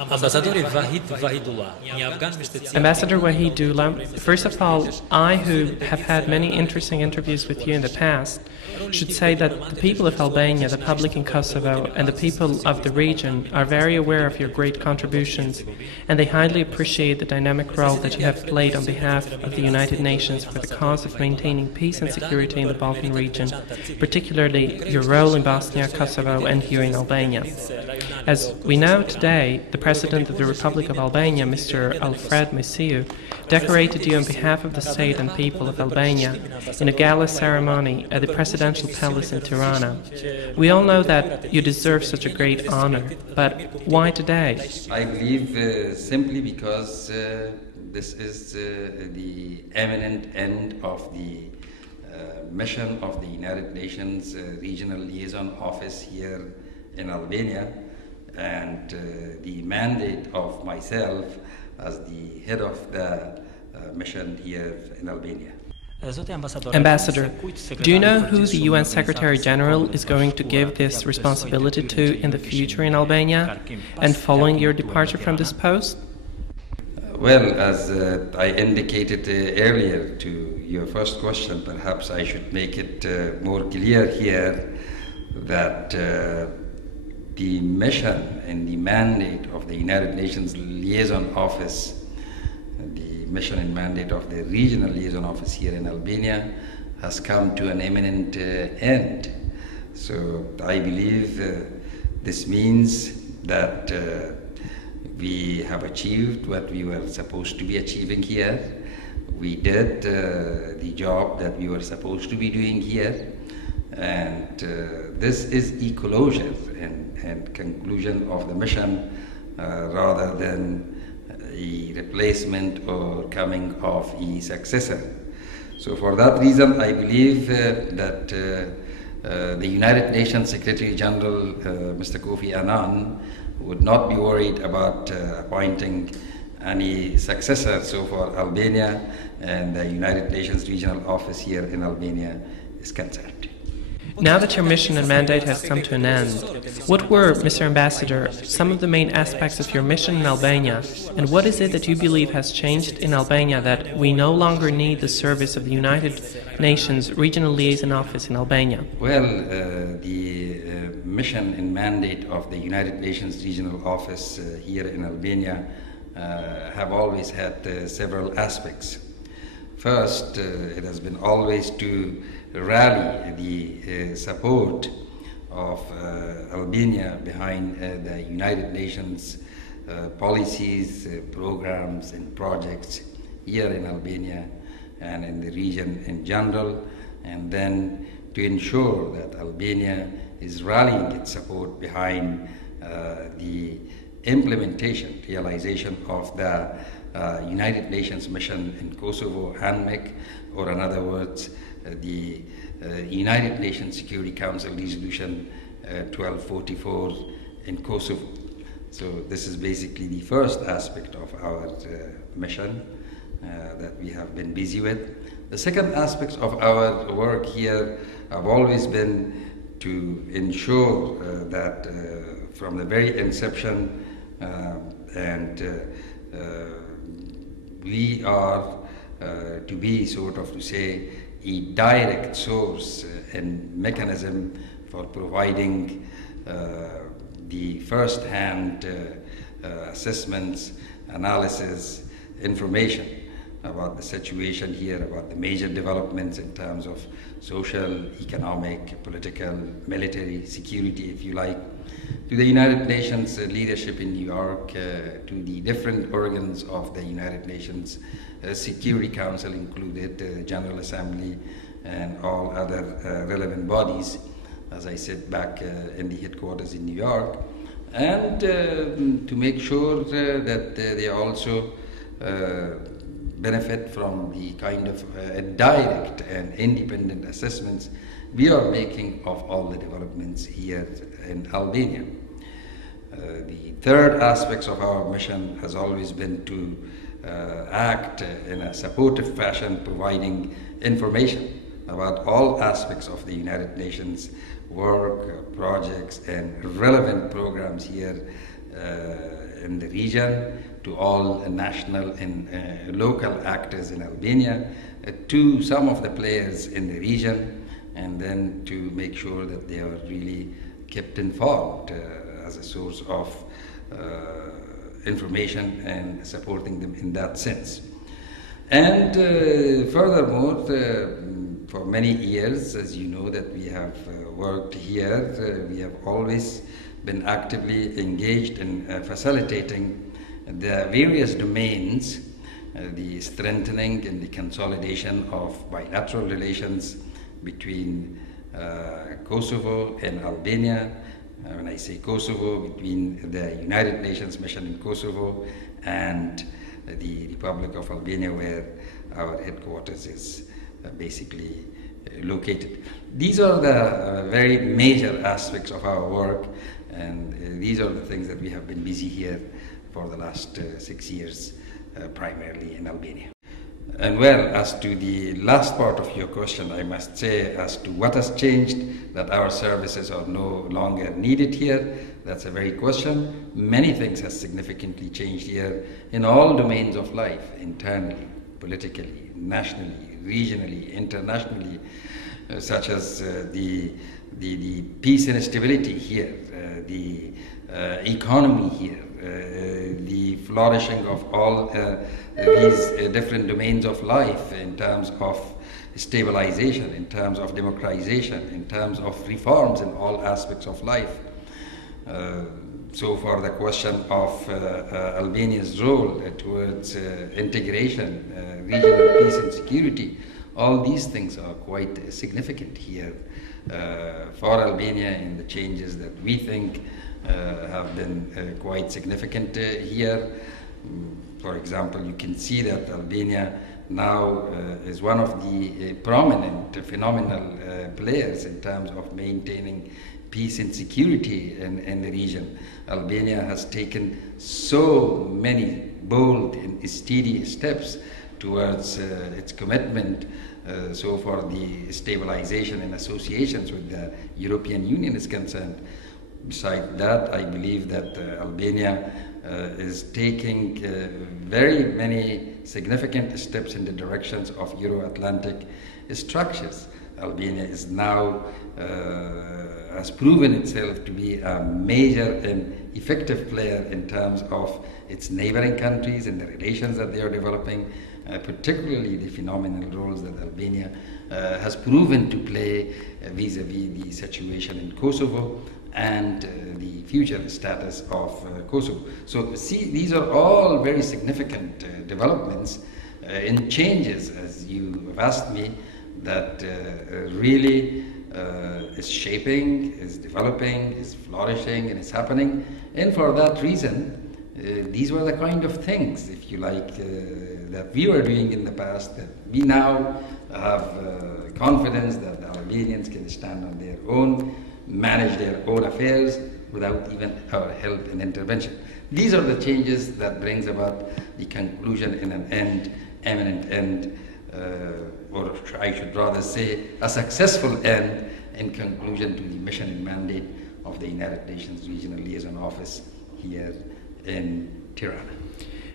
Ambassador Waheed Waheedullah, Ambassador Waheedullah, first of all, I, who have had many interesting interviews with you in the past, should say that the people of Albania, the public in Kosovo, and the people of the region are very aware of your great contributions, and they highly appreciate the dynamic role that you have played on behalf of the United Nations for the cause of maintaining peace and security in the Balkan region, particularly your role in Bosnia, Kosovo, and here in Albania. As we know today, the President of the Republic of Albania, Mr. Alfred Mesiu, decorated you on behalf of the state and people of Albania in a gala ceremony at the Presidential Palace in Tirana. We all know that you deserve such a great honor, but why today? I believe simply because this is the imminent end of the mission of the United Nations Regional Liaison Office here in Albania, and the mandate of myself as the head of the mission here in Albania. Ambassador, do you know who the UN Secretary General is going to give this responsibility to in the future in Albania and following your departure from this post? Well, as I indicated earlier to your first question, perhaps I should make it more clear here that the mission and the mandate of the United Nations Liaison Office, the mission and mandate of the Regional Liaison Office here in Albania has come to an imminent end. So I believe this means that we have achieved what we were supposed to be achieving here. We did the job that we were supposed to be doing here. And this is a closure and conclusion of the mission rather than a replacement or coming of a successor. So for that reason, I believe that the United Nations Secretary General, Mr. Kofi Annan, would not be worried about appointing any successor so far Albania and the United Nations Regional Office here in Albania is concerned. Now that your mission and mandate has come to an end, what were, Mr. Ambassador, some of the main aspects of your mission in Albania, and what is it that you believe has changed in Albania that we no longer need the service of the United Nations Regional Liaison Office in Albania? Well, the mission and mandate of the United Nations Regional Office here in Albania have always had several aspects. First, it has been always to rally the support of Albania behind the United Nations policies, programs and projects here in Albania and in the region in general, and then to ensure that Albania is rallying its support behind the implementation, realization of the United Nations mission in Kosovo, HANMEC, or in other words, the United Nations Security Council Resolution 1244 in Kosovo. So this is basically the first aspect of our mission that we have been busy with. The second aspect of our work here have always been to ensure that from the very inception we are to be sort of to say a direct source and mechanism for providing the first-hand assessments, analysis, information about the situation here, about the major developments in terms of social, economic, political, military, security, if you like, to the United Nations leadership in New York, to the different organs of the United Nations Security Council, included General Assembly and all other relevant bodies, as I said, back in the headquarters in New York, and to make sure that they also benefit from the kind of direct and independent assessments we are making of all the developments here in Albania. The third aspect of our mission has always been to act in a supportive fashion, providing information about all aspects of the United Nations work, projects, and relevant programs here in in the region, to all national and local actors in Albania, to some of the players in the region, and then to make sure that they are really kept informed as a source of information and supporting them in that sense. And furthermore, for many years, as you know, that we have worked here, we have always been actively engaged in facilitating the various domains, the strengthening and the consolidation of bilateral relations between Kosovo and Albania. When I say Kosovo, between the United Nations mission in Kosovo and the Republic of Albania, where our headquarters is basically located. These are the very major aspects of our work, and these are the things that we have been busy here for the last 6 years, primarily in Albania. And well, as to the last part of your question, I must say, as to what has changed, that our services are no longer needed here, that's a very question. Many things have significantly changed here in all domains of life, internally, politically, nationally, regionally, internationally, such as the peace and stability here, the economy here, the flourishing of all these different domains of life in terms of stabilization, in terms of democratization, in terms of reforms in all aspects of life. So for the question of Albania's role towards integration, regional peace and security, all these things are quite significant here for Albania, in the changes that we think have been quite significant here. For example, you can see that Albania now is one of the prominent, phenomenal players in terms of maintaining peace and security in the region. Albania has taken so many bold and steady steps towards its commitment so far the stabilization and associations with the European Union is concerned. Besides that, I believe that Albania is taking very many significant steps in the directions of Euro-Atlantic structures. Albania is now has proven itself to be a major and effective player in terms of its neighboring countries and the relations that they are developing, particularly the phenomenal roles that Albania has proven to play vis-a-vis the situation in Kosovo and the future status of Kosovo. So see, these are all very significant developments and changes, as you have asked me, that really is shaping, is developing, is flourishing, and is happening. And for that reason, these were the kind of things, if you like, that we were doing in the past, that we now have confidence that the Albanians can stand on their own, manage their own affairs without even our help and intervention. These are the changes that brings about the conclusion in an end, eminent end, or I should rather say a successful end in conclusion to the mission and mandate of the United Nations Regional Liaison Office here in Tirana.